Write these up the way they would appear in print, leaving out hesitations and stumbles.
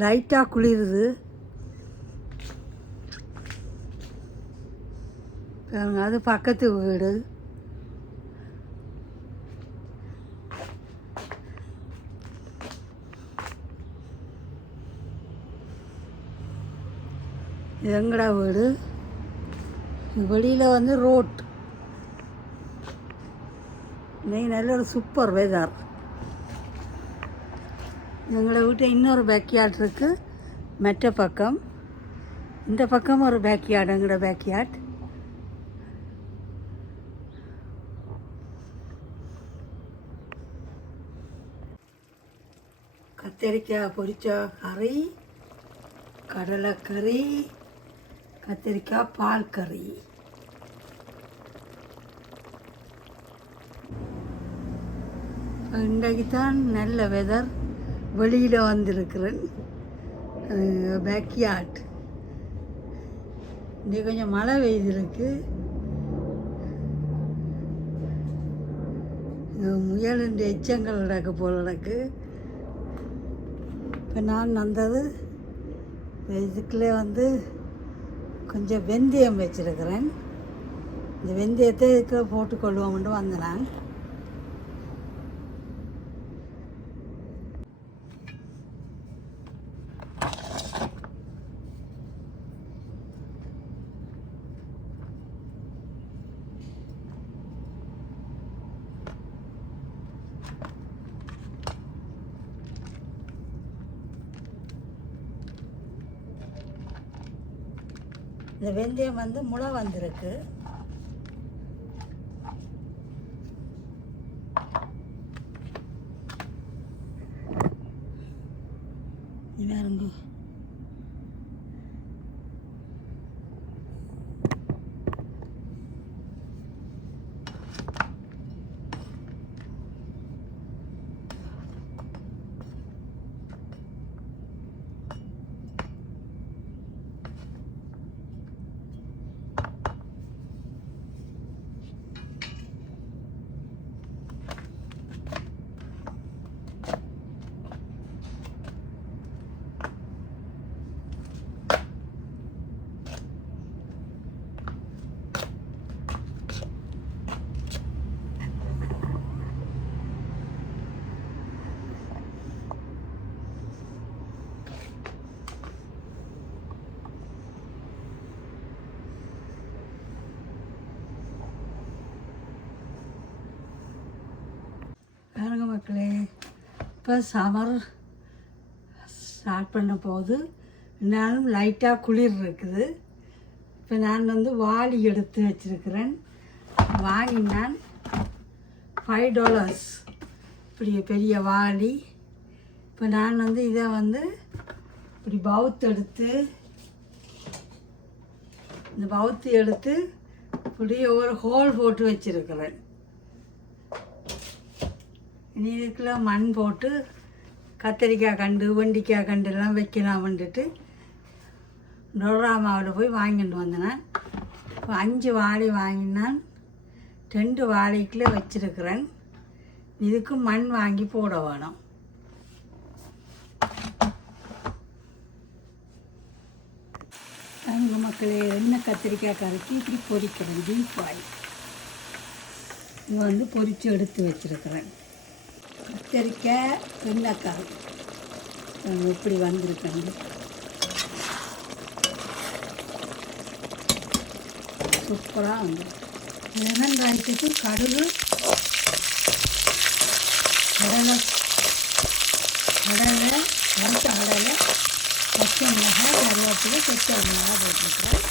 லைட்டாக குளிருது. அது பக்கத்து வீடு. எங்கடா வீடு. வெளியில் வந்து ரோட். இன்னைக்கு நல்ல ஒரு சூப்பர் வெதர். எங்களோட வீட்டை இன்னொரு பேக்யார்ட் இருக்குது. மற்ற பக்கம் இந்த பக்கம் ஒரு பேக்யார்டு. எங்களோட பேக்யார்ட். கத்திரிக்காய் பொரிச்ச கறி, கடலைக்கறி, கத்திரிக்காய் பால் கறி. இன்றைக்கு தான் நல்ல வெதர். வெளியில் வந்திருக்கிறேன். பேக்யார்ட். இன்றைக்கி கொஞ்சம் மழை பெய்திருக்கு. முயலின் எச்சங்கள் நடக்கு போல் நடக்கு. இப்போ நான் வந்தது இதுக்குள்ளே வந்து கொஞ்சம் வெந்தயம் வச்சுருக்கிறேன். இந்த வெந்தயத்தை இதுக்கு போட்டுக்கொள்வோம்னு வந்தேன் நான். இந்த வெந்தயம் வந்து முளை வந்திருக்கு. வேறுங்க பாருங்க மக்களே. இப்போ சம்மர் ஸ்டார்ட் பண்ண போது நானும் லைட்டாக குளிர் இருக்குது. இப்போ நான் வந்து வாளி எடுத்து வச்சுருக்கிறேன். வாங்கினான் $5. இப்படி பெரிய வாளி. இப்போ நான் வந்து இதை வந்து இப்படி பவுத்து எடுத்து இந்த பவுத்து எடுத்து இப்படி ஒரு ஹோல் போட்டு வச்சுருக்கிறேன். இனி இதுக்குள்ள மண் போட்டு கத்திரிக்காய் கண்டு வெண்டிக்காய் கண்டுலாம் வைக்கலாம்ன்ட்டு டொராமாவில் போய் வாங்கிட்டு வந்தேன். 5 வாளி வாங்கினான். 2 வாளிக்குள்ளே வச்சுருக்கிறேன். இதுக்கு மண் வாங்கி போட வேணும். தங்க மக்களே, எண்ணெய் கத்திரிக்காய் கறிக்கு இப்படி பொரிக்கிறேன். டீப் ஆயில் இது வந்து பொரித்து எடுத்து வச்சுருக்கிறேன். கத்திரிக்காய் எண்ணெய் எப்படி வந்திருக்காங்க. சூப்பராக வந்து வெங்காயத்துக்கு கடுகு, கடலை, வறுத்த கடலை, பச்சை மிளகாய், கருவேப்பிலை, கொத்தமல்லி மிளகாய் போட்டிருக்கிறேன்.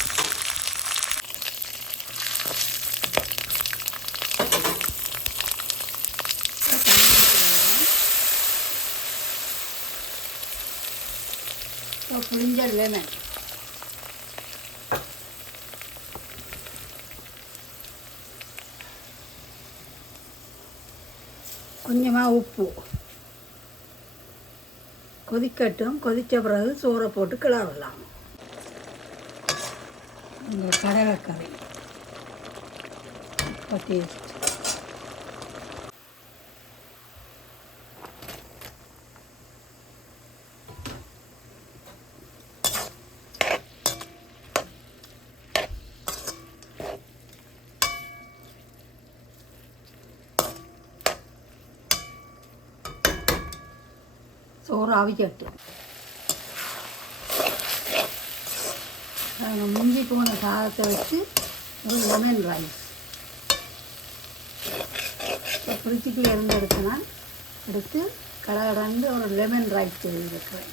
பிரிஞ்சல் லெமன், கொஞ்சமாக உப்பு. கொதிக்கட்டும். கொதித்த பிறகு சோறை போட்டு கிளறலாம். இந்த கடலைக்கறி டேஸ்ட். சோறு அவிக்கட்டு. நாங்கள் மிஞ்சி போன சாதத்தை வச்சு ஒரு லெமன் ரைஸ் ஃப்ரிட்ஜுக்குள்ளே இருந்து எடுத்து கடகடன்னு ஒரு லெமன் ரைஸ் செய்திருக்கிறேன்.